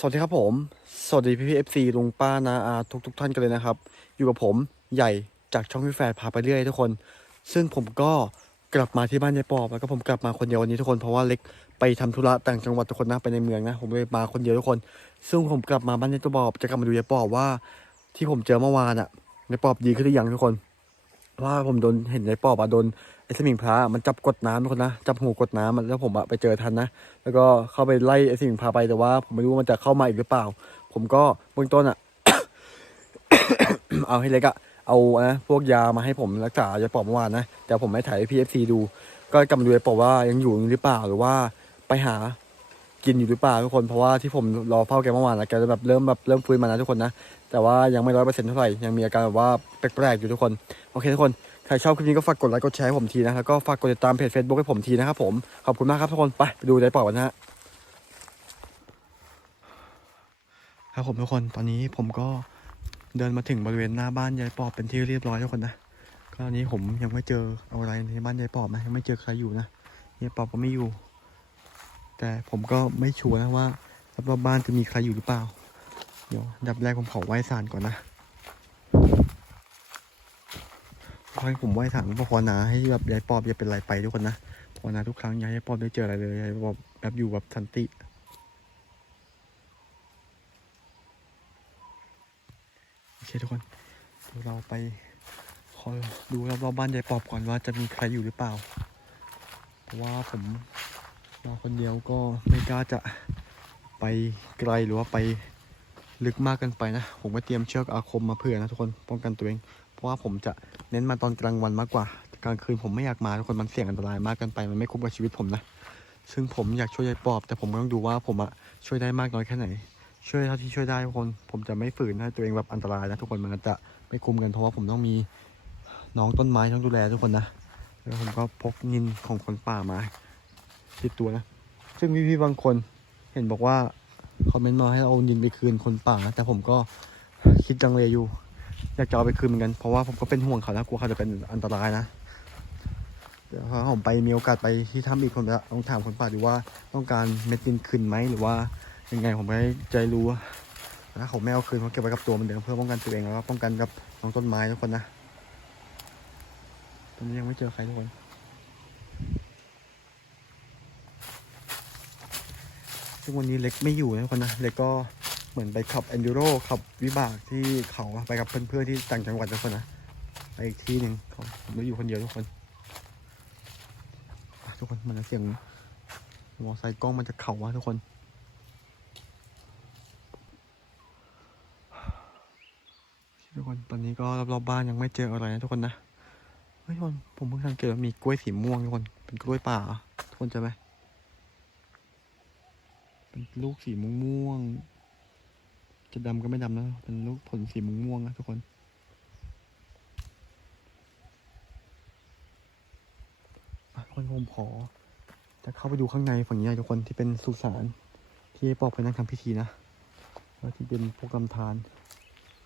สวัสดีครับผม สวัสดีพี่พีเอฟซีลุงป้านาอาทุกทุกท่านกันเลยนะครับ อยู่กับผมใหญ่จากช่องพี่แฟร์พาไปเรื่อยทุกคน ซึ่งผมก็กลับมาที่บ้านยายปอบแล้วก็ผมกลับมาคนเดียววันนี้ทุกคนเพราะว่าเล็กไปทำธุระต่างจังหวัดทุกคนนะไปในเมืองนะ ผมเลยมาคนเดียวทุกคน ซึ่งผมกลับมาบ้านยายปอบจะกลับมาดูยายปอบว่า ที่ผมเจอเมื่อวานอะยายปอบดีขึ้นหรือยังทุกคน ว่าผมโดนเห็นยายปอบอะโดน ไอ้สมิงพระมันจับกดน้ำทุกคนนะจับหูกดน้ำแล้วผมอะไปเจอทันนะแล้วก็เข้าไปไล่ไอ้สมิงพระไปแต่ว่า ผมไม่รู้ว่ามันจะเข้ามาอีกหรือเปล่า ผมก็เบื้องต้นอะ เอาให้เล็กอะเอานะพวกยามาให้ผมรักษายาปอบเมื่อวานนะแต่ผมไม่ถ่ายพีเอฟซีดู ก็กำลังดูยาปอบว่ายังอยู่หรือเปล่าหรือว่าไปหากินอยู่หรือเปล่าทุกคนเพราะว่าที่ผมรอเฝ้าแกเมื่อวานนะแกแบบเริ่มแบบเริ่มฟื้นมานะทุกคนนะแต่ว่ายังไม่ร้อยเปอร์เซ็นต์เท่าไหร่ยังมีอาการแบบว่าแปลกๆอยู่ทุกคนโอเคทุกคน ใครชอบคลิปนี้ก็ฝากกดไลค์กดแชร์ให้ผมทีนะแล้วก็ฝากกดติดตามเพจ Facebook ให้ผมทีนะครับผมขอบคุณมากครับทุกคนไปไปดูยาปอบกันนะฮะครับผมทุกคนตอนนี้ผมก็เดินมาถึงบริเวณหน้าบ้านยายปอบเป็นที่เรียบร้อยทุกคนนะก็ตอนนี้ผมยังไม่เจออะไรในบ้านยายปอบนะยังไม่เจอใครอยู่นะยายปอบก็ไม่อยู่ แต่ผมก็ไม่ชัวร์นะว่ารอบบ้านจะมีใครอยู่หรือเปล่า เดี๋ยวดับแรกผมขอไหว้ศาลก่อนนะ ขอให้ผมไหว้ศาลภาวนาให้แบบยายปอบอย่าเป็นไรไปทุกคนนะภาวนาทุกครั้งอยายายปอบได้เจออะไรเลยยายปอบแบบอยู่แบบสันติโอเคทุกคนเราไปคอยดูรอบๆบ้านยายปอบก่อนว่าจะมีใครอยู่หรือเปล่า เพราะว่าผมมาคนเดียวก็ไม่กล้าจะไปไกลหรือว่าไป ลึกมากเกินไปนะ ผมก็เตรียมเชือกอาคมมาเผื่อนะทุกคนป้องกันตัวเอง เพราะว่าผมจะเน้นมาตอนกลางวันมากกว่า กลางคืนผมไม่อยากมาทุกคนมันเสี่ยงอันตรายมากเกินไปมันไม่คุ้มกับชีวิตผมนะ ซึ่งผมอยากช่วยยายปอบ แต่ผมก็ต้องดูว่าผมอะช่วยได้มากน้อยแค่ไหน ช่วยเท่าที่ช่วยได้ทุกคน ผมจะไม่ฝืนให้ตัวเองแบบอันตรายนะทุกคนมันจะไม่คุ้มกันเพราะว่าผมต้องมีน้องต้นไม้ต้องดูแลทุกคนนะ แล้วผมก็พกนินของคนป่ามาติดตัวนะ ซึ่งพี่ๆบางคนเห็นบอกว่า คอมเมนต์มาให้เอานินไปคืนคนป่า แต่ผมก็คิดจังเลยอยู่ อยากจะเอาไปคืนเหมือนกัน เพราะว่าผมก็เป็นห่วงเขานะกลัวเขาจะเป็นอันตรายนะเดี๋ยวผมไปมีโอกาสไปที่ถ้ำอีกผมจะต้องถามคนป่าดูว่าต้องการเม็ดนินคืนไหมหรือว่ายังไงผมไม่ใจรู้ว่าถ้าผมไม่เอาคืนผมเก็บไว้กับตัวมันเดิมเพื่อป้องกันตัวเองแล้วก็ป้องกันกับน้องต้นไม้ทุกคนนะตอนนี้ยังไม่เจอใครทุกคน ซึ่งวันนี้เล็กไม่อยู่นะทุกคนนะเล็กก็เหมือนไปขับ e อนดูโรขับวิบากที่เขาไปกับเพื่อนๆที่ต่างจังหวัดทุกคนนะไปอีกที่หนึ่งเขาผมไม่อยู่คนเดียวทุกคนทุกคนมันเสียงมอไซค์กล้องมันจะเข่าวะทุกคนทุกคนตอนนี้ก็รอบๆบ้านยังไม่เจออะไรนะทุกคนนะเฮ้ยทุกคนผมเพิ่งสังเกตว่ามีกล้วยสีม่วงทุกคนเป็นกล้วยป่าทุกคนเจอไหม เป็นลูกสีม่วงๆจะดำก็ไม่ดำนะเป็นลูกผลสีม่วงๆนะทุกคนอะทุกคนผมขอ จะเข้าไปดูข้างในฝั่งนี้หน่ทุกคนที่เป็นสุสานที่ปอกไปนั่งทำพิธีนะแล้วที่เป็นพวกลำธาร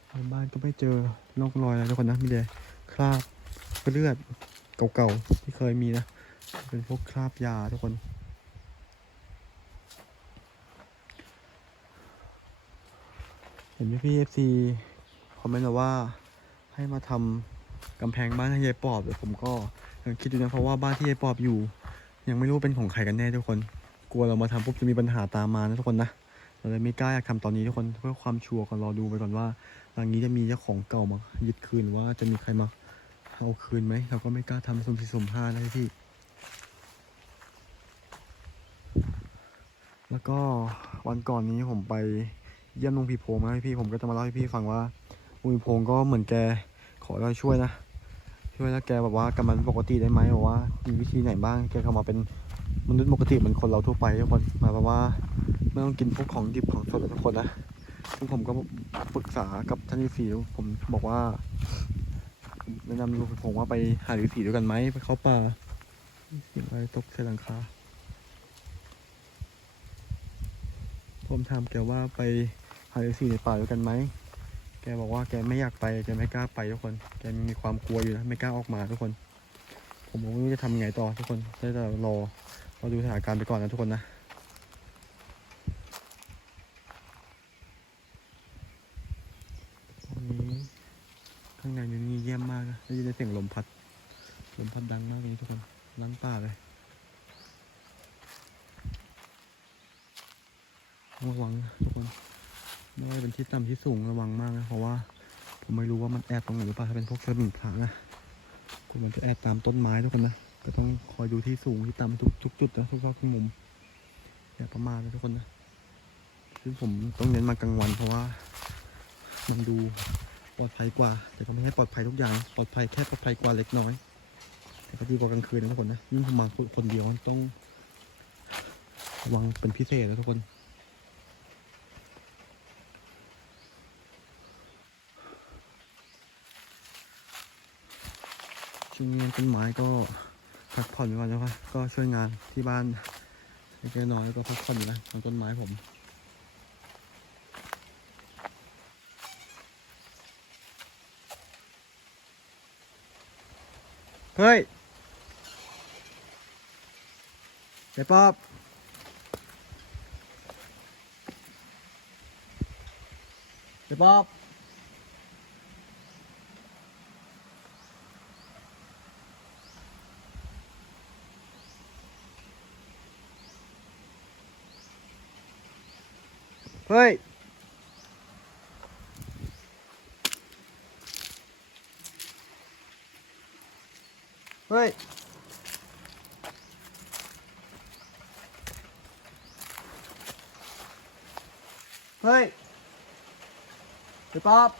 ในบ้านก็ไม่เจอร่องรอยอะไรทุกคนนะมีแต่คราบเลือดเก่าๆที่เคยมีนะ เป็นพวกคราบยาทุกคน เห็นพี่พี่เอฟซีคอมเมนต์มาว่าให้มาทำกำแพงบ้านให้ยายปอบแต่ผมก็ยังคิดอยู่นะเพราะว่าบ้านที่ยายปอบอยู่ ยังไม่รู้เป็นของใครกันแน่ทุกคน กลัวเรามาทำปุ๊บจะมีปัญหาตามมานะทุกคนนะเราเลยไม่กล้าอยากทำตอนนี้ทุกคนเพื่อความชัวร์ก่อนรอดูไปก่อนว่าหลังนี้จะมีเจ้าของเก่ามายึดคืนหรือว่าจะมีใครมาเอาคืนไหมเราก็ไม่กล้าทำสุ่มสี่สุ่มห้านะพี่แล้วก็วันก่อนนี้ผมไป เยี่ยมลุงพีโพงมาให้พี่ผมก็จะมาเล่าให้พี่ฟังว่าลุงพีโพงก็เหมือนแกขอเราช่วยนะ ช่วยแล้วแกแบบว่ากลับมันปกติได้ไหมบอกว่ามีวิธีไหนบ้างแกเข้ามาเป็นมนุษย์ปกติเหมือนคนเราทั่วไปทุกคนหมายความว่าไม่ต้องกินพวกของดิบของสดทุกคนนะซึ่งผมก็ปรึกษากับท่านฤาษีผมบอกว่าแนะนำลูกผมว่าไปหาฤาษีด้วยกันไหมไปเข้าป่าเสียงอะไรตกใส่หลังคาผมถามแกว่าไป หาเอสี่ในป่าด้วยกันไหม แกบอกว่าแกไม่อยากไป แกไม่กล้าไปทุกคน แกมีความกลัวอยู่นะไม่กล้าออกมาทุกคน ผมไม่รู้จะทำไงต่อทุกคนได้แต่รอเราดูสถานการณ์ไปก่อนนะทุกคนนะนี้ข้างในนี้เยี่ยมมากนะได้ยินเสียงลมพัด ลมพัดดังมากเลยทุกคนล้างป่าเลยระวังนะทุกคน ไม่ว่าจะเป็นที่ต่ำที่สูงระวังมากนะเพราะว่าผมไม่รู้ว่ามันแอบตรงไหนหรือเปล่าถ้าเป็นพวกสมิงพระนะคุณมันจะแอบตามต้นไม้ทุกคนนะก็ต้องคอยดูที่สูงที่ต่ำทุกทุกจุดนะทุกซอกทุกมุมอย่าประมาทนะทุกคนนะซึ่งผมต้องเน้นมากลางวันเพราะว่า มันดูปลอดภัยกว่า แต่ก็ไม่ใช่ปลอดภัยทุกอย่างปลอดภัยแค่ปลอดภัยกว่าเล็กน้อย แต่ก็ดีกว่ากลางคืนนะทุกคนนะยิ่งผมมาคนเดียวต้องระวังเป็นพิเศษนะทุกคน ช่วงนี้ต้นไม้ก็พักผ่อนไปก่อนนะครับก็ช่วยงานที่บ้านเล็กน้อยแล้วก็พักผ่อนอยู่นะทางต้นไม้ผมเฮ้ยไอ้ป๊อบไอ้ป๊อบเฮ้ย เฮ้ย เฮ้ยไอ้ป๊อบ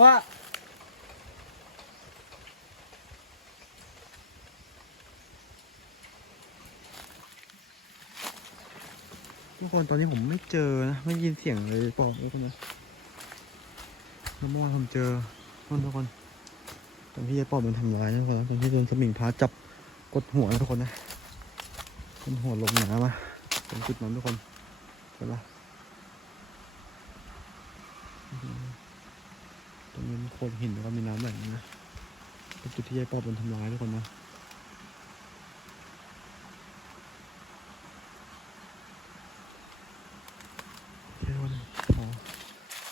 ว่าทุกคนตอนนี้ผมไม่เจอนะ ไม่ยินเสียงเลยป๊อบทุกคนนะแล้วเมื่อวานผมเจอคนทุกคน ตอนที่ยายปอบโดนทำร้ายนะทุกคนตอนที่โดนสมิงพาจับกดหัวนะทุกคนนะกดหัวลงน้ำมาตรงจุดนั้นทุกคนเห็นปะตรงนี้มันโขดหินแล้วก็มีน้ำไหลนะเป็นจุดที่ยายปอบโดนทำร้ายทุกคนนะโอเคทุกคนขอ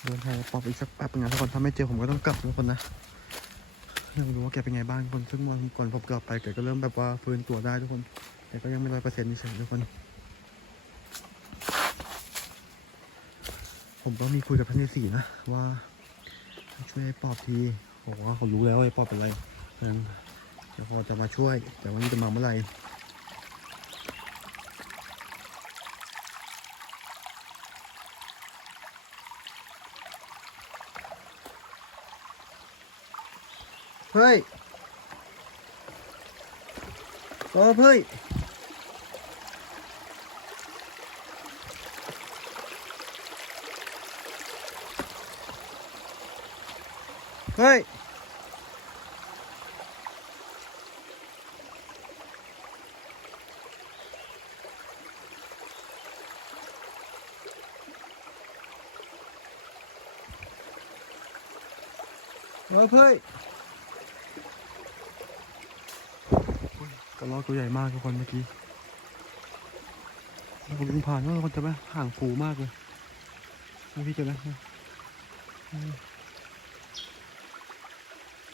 เดินทางปอบอีกสักแป๊บนึงนะทุกคนถ้าไม่เจอผมก็ต้องกลับทุกคนนะ ยังไม่รู้ว่าแกเป็นไงบ้างคนซึ่งวันก่อนผมกลับไปแกก็เริ่มแบบว่าฟื้นตัวได้ทุกคน แต่ก็ยังไม่ร้อยเปอร์เซ็นต์เฉยทุกคน ผมก็มีคุยกับท่านที่สี่นะว่าช่วยไอ้ปอบทีบอกว่าเขารู้แล้วว่าไอ้ปอบเป็นอะไรนั้นเดี๋ยวพอจะมาช่วย แต่ว่านี่จะมาเมื่อไหร่ เฮ้ยปอบเฮ้ย เฮ้ย เฮ้ยเฮ้ยอุ๊ยก ระรอกตัวใหญ่มากทุกคนเมื่อกี้ผมยิงผ่านว่าคนจะไหมห่างฟูมากเลยไม่พี่เจอไหม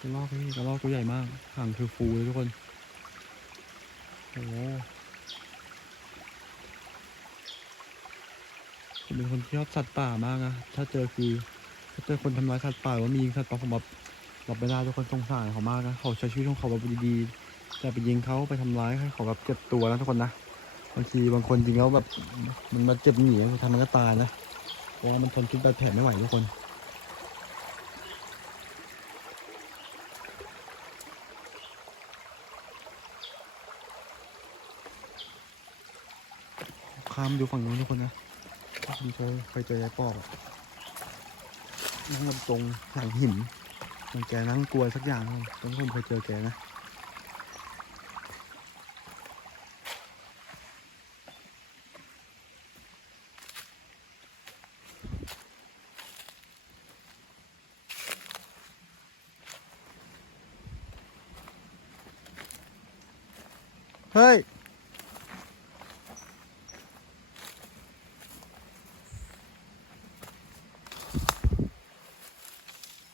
กระรอกนี่กระรอกตัวใหญ่มาก ห่างคือฟูเลยทุกคน โอ้โหผมเป็นคนที่ชอบสัตว์ป่ามากนะ ถ้าเจอคือถ้าเจอคนทำร้ายสัตว์ป่าว่ามีสัตว์ป่าผมแบบรับไม่ได้ทุกคนสงสารเขามากนะ เขาใช้ชีวิตของเขาแบบดีๆ แต่ไปยิงเขาไปทำร้ายให้เขาแบบเจ็บตัวนะทุกคนนะบางทีบางคนจริงแล้วแบบมันมาเจ็บหนีทำมันก็ตายนะเพราะมันทนพิษบาดแผลไม่ไหวทุกคนข้ามดูฝั่งนู้นทุกคนนะผมเคยเคยเจอยายปอบนั่งบนตรงหลังหินเหมันแกนั่งกลัวสักอย่างเลยตอนที่ผมเคยเจอแกนะ เฮ้ย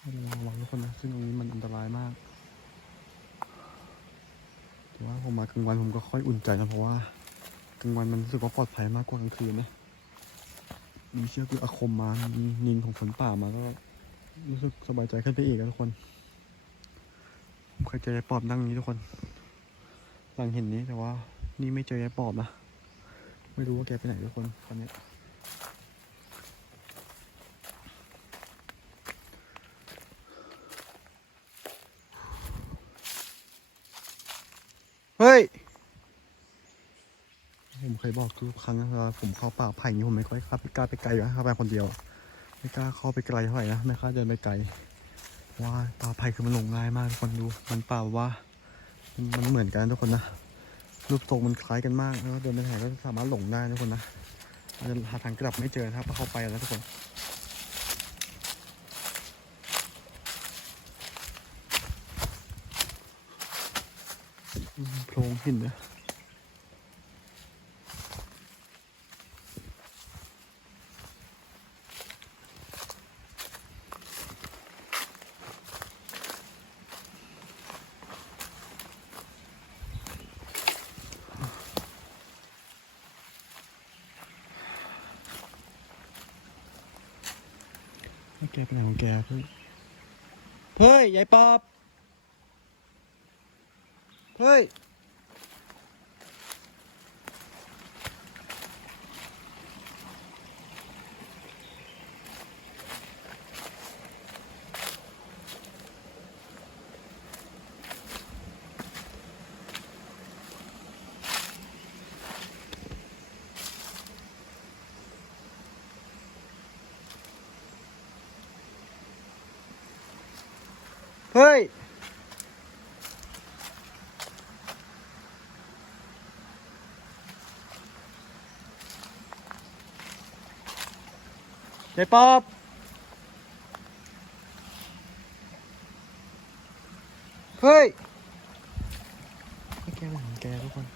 ระวังทุกคนนะ ซึ่งตรงนี้มันอันตรายมาก แต่ว่าผมมากลางวันผมก็ค่อยอุ่นใจนะเพราะว่ากลางวันมันรู้สึกว่าปลอดภัยมากกว่ากลางคืนนะมีเชือกคืออาคมมานินของฝนป่ามาก็รู้สึกสบายใจขึ้นไปอีกนะทุกคน ผมเคยเจอไอ้ปอบนั่งนี้ทุกคน หลังเห็นนี้แต่ว่า นี่ไม่เจอยายปอบนะ ไม่รู้ว่าแกไปไหนทุกคนตอนนี้เฮ้ย ผมเคยบอกทุกครั้งนะเวลาผมเข้าป่าไผ่นี้ผมไม่ค่อยกล้าไปกล้าไปไกลนะเข้าไปคนเดียว ไม่กล้าเข้าไปไกลเท่าไหร่นะไม่กล้าเดินไปไกลว่าป่าไผ่คือมันหลงง่ายมากทุกคนดู มันป่าแบบว่า มันเหมือนกันทุกคนนะ รูปทรงมันคล้ายกันมากแล้วเดินไปไหนก็สามารถหลงได้ทุกคนนะอาจะหาทางกลับไม่เจอนะครับพอเข้าไปแล้วทุกคนโพรงหินเนี่ย แแกเฮ้ยเฮ้ยยายปอบ เฮ้ย เฮ้ยยายปอบเฮ้ยไม่แกหลังแกทุกคน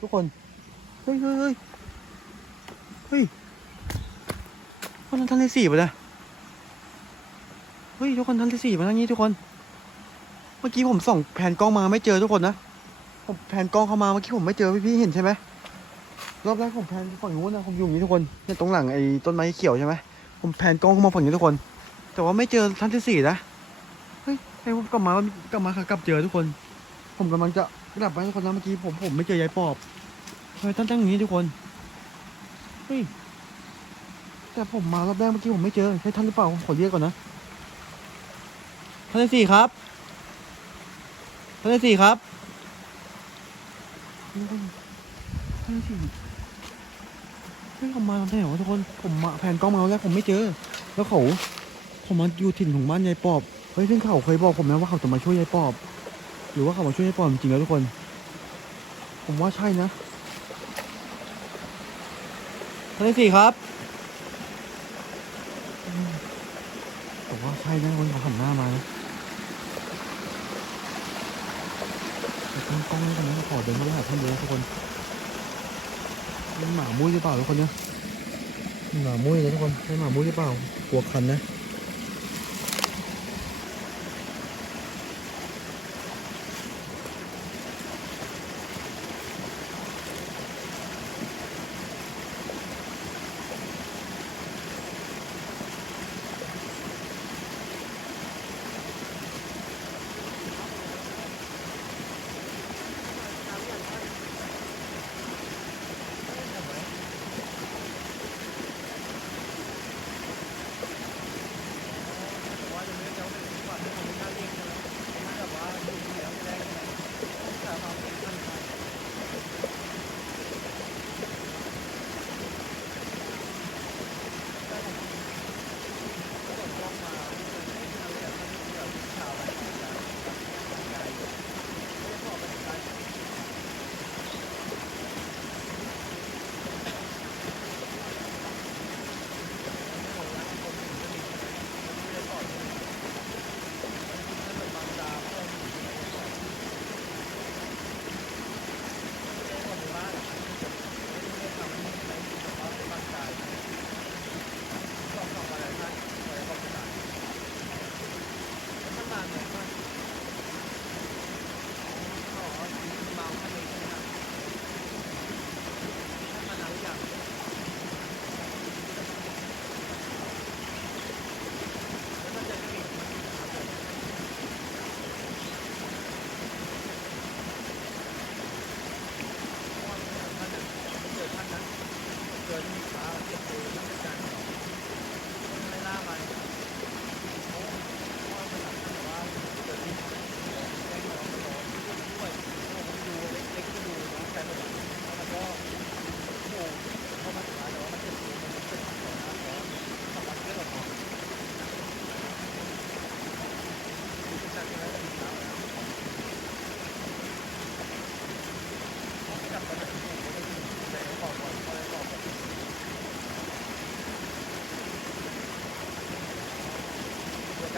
ทุกคน เฮ้ยเฮ้ยเฮ้ยเฮ้ยคนนั้นท่านที่สี่ปะเนี่ยเฮ้ยทุกคนท่านที่สี่มาทางนี้ทุกคน เมื่อกี้ผมส่องแผนกล้องมาไม่เจอทุกคนนะ ผมแผนกล้องเข้ามาเมื่อกี้ผมไม่เจอพี่พี่เห็นใช่ไหมรอบแรกผมแผนฝั่งนู้นนะผมอยู่อย่างนี้ทุกคนเนี่ยตรงหลังไอ้ต้นไม้เขียวใช่ไหมผมแผนกล้องเข้ามาฝั่งนี้ทุกคน แต่ว่าไม่เจอท่านที่สี่นะ เฮ้ยไอ้ผมกลับมากลับมาค่ะกลับเจอทุกคน ผมกำลังจะ กลับไปทุกคนนะเมื่อกี้ผมผมไม่เจอยายปอบทำไมท่านตั้งอย่างนี้ทุกคนเฮ้ยแต่ผมมารอบแรกเมื่อกี้ผมไม่เจอใช่ท่านหรือเปล่าผมขอเรียกก่อนนะท่านที่สี่ครับท่านที่สี่ครับท่านที่สี่เฮ้ยเขามาทำไมเหรอทุกคนผมมาแผนกล้องมาแล้วแรกผมไม่เจอ แล้วเขาผมมาอยู่ถิ่นของบ้านยายปอบเฮ้ยซึ่งเขาเคยบอกผมนะว่าเขาจะมาช่วยยายปอบ หรือว่าเขามาช่วยยายปอบจริงๆแล้วทุกคน ผมว่าใช่นะท่านที่สี่ครับผมว่าใช่นะคนเขาหันหน้ามานะแต่ตั้งกล้องไว้ก่อนนะขอเดินเข้าไปหาท่านเลยทุกคนนี่หมามุ้ยหรือเปล่าทุกคนเนี่ยหมามุ้ยนะทุกคนใช่หมามุ้ยหรือเปล่ากลัวคันนะ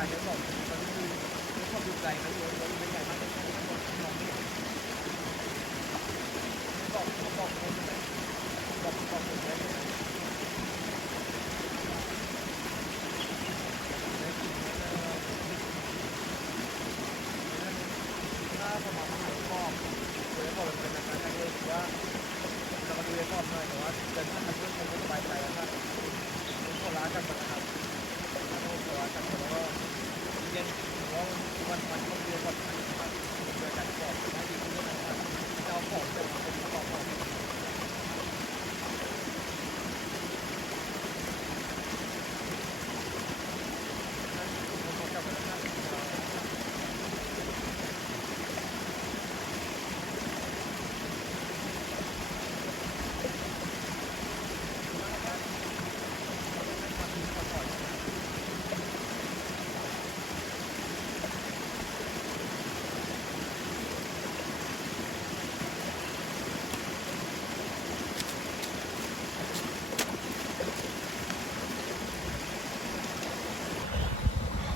การเลี้ยงหลบตอนนี้คือไม่ชอบดูใจเขาเลย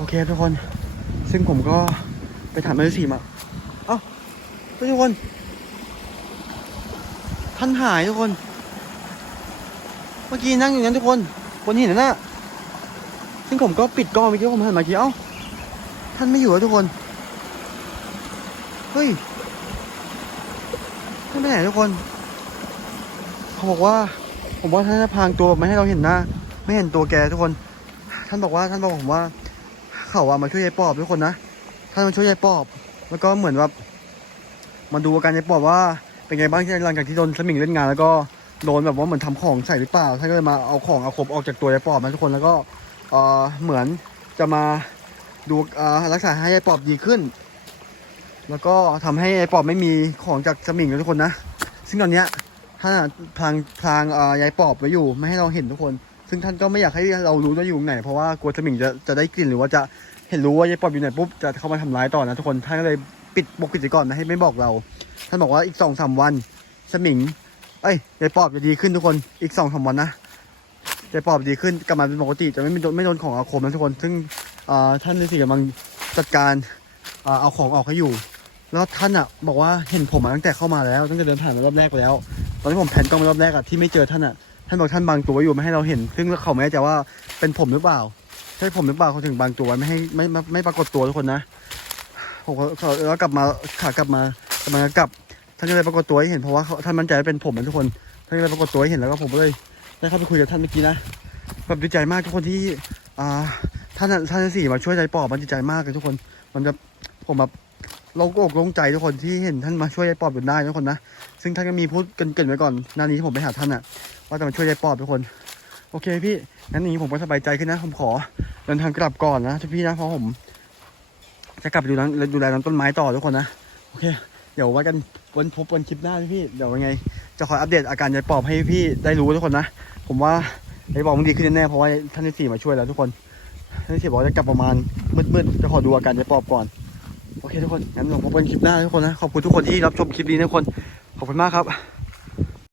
เคทุกคน ซึ่งผมก็ไปถามมาสีมา เอ้าทุกคน ท่านหายทุกคน เมื่อกี้นั่งอยู่นั้นทุกคนบนหินนั่นน่ะซึ่งผมก็ปิดกล้องเมื่อกี้ผมหันมาเมื่อกี้เอ้าท่านไม่อยู่แล้วทุกคน เฮ้ยท่านไปไหนทุกคน เขาบอกว่า ผมว่าท่านจะพรางตัวไม่ให้เราเห็นหน้า ไม่เห็นตัวแกทุกคน ท่านบอกว่าท่านบอกผมว่า เขาอะมาช่วยยายปอบทุกคนนะท่านมาช่วยยายปอบ แล้วก็เหมือนแบบมาดูอาการยายปอบว่าเป็นไงบ้างที่หลังจากที่โดนสมิงเล่นงาน แล้วก็โดนแบบว่าเหมือนทำของใส่หรือเปล่าท่านก็เลยมาเอาของเอาครบออกจากตัวยายปอบนะทุกคนแล้วก็เอ่อเหมือนจะมาดูเอ่อรักษาให้ยายปอบดีขึ้น แล้วก็ทำให้ยายปอบไม่มีของจากสมิงนะทุกคนนะ ซึ่งตอนเนี้ยท่านพลางพลางเออยายปอบไว้อยู่ไม่ให้เราเห็นทุกคน ซึ่งท่านก็ไม่อยากให้เรารู้ว่าอยู่ตรงไหน เพราะว่ากลัวสมิงจะจะได้กลิ่นหรือว่าจะเห็นรู้ว่ายายปอบอยู่ไหนปุ๊บจะเข้ามาทำร้ายต่อนะทุกคนท่านก็เลยปิดปกปิดก่อนนะให้ไม่บอกเรา ท่านบอกว่าอีกสองสามวันสมิง เอ้ยยายปอบจะดีขึ้นทุกคนอีกสองสามวันนะยายปอบดีขึ้นกลับมาเป็นปกติจะไม่โดนไม่โดนของอาคมนะทุกคน ซึ่งท่านฤาษีกำลังจัดการเอาของออกให้อยู่ แล้วท่านอะบอกว่าเห็นผมมาตั้งแต่เข้ามาแล้วตั้งแต่เดินผ่านมารอบแรกไปแล้ว ตอนที่ผมแผนกล้องมารอบแรกอะที่ไม่เจอท่านอะ ท่านบอกท่านบางตัวไว้อยู่ไม่ให้เราเห็น ซึ่งเขาไม่แน่ใจว่าเป็นผมหรือเปล่า ใช่ผมหรือเปล่าเขาถึงบางตัวไว้ไม่ให้ไม่ไม่ไม่ปรากฏตัวทุกคนนะผมก็เขาแล้วกลับมาขากลับมากำลังกลับ ท่านก็เลยปรากฏตัวให้เห็นเพราะว่าท่านมั่นใจว่าเป็นผมนะทุกคน ท่านก็เลยปรากฏตัวให้เห็นแล้วก็ผมก็เลยได้เข้าไปคุยกับท่านเมื่อกี้นะแบบดีใจมากทุกคนที่อ่าท่านท่านสี่มาช่วยใจปอบมันดีใจมากเลยทุกคน มันจะผมแบบโล่งอกโล่งใจทุกคนที่เห็นท่านมาช่วยใจปอบอยู่ได้ทุกคนนะ ซึ่งท่านก็มีพูดเกินๆไว้ก่อนหน้านี้ที่ผมไปหาท่านอะ ว่าจะมาช่วยยายปอบทุกคน โอเคพี่งั้นนี้ผมก็สบายใจขึ้นนะ ผมขอเดินทางกลับก่อนนะทุกพี่นะเพราะผม จะกลับไปดูน้ำดูแลต้นไม้ต่อทุกคนนะโอเค เดี๋ยวไว้กันวันพบวันคลิปหน้าพี่เดี๋ยวยังไง จะคอยอัปเดตอาการยายปอบให้พี่ได้รู้ทุกคนนะผมว่ายายปอบมันดีขึ้นแน่ๆเพราะว่าท่านที่สี่มาช่วยแล้วทุกคนท่านที่สี่บอกจะกลับประมาณมืดๆจะขอดูอาการยายปอบก่อนโอเคทุกคนงั้นเราพบกันคลิปหน้าทุกคนนะขอบคุณทุกคนที่รับชมคลิปนี้นะทุกคนขอบคุณมากครับ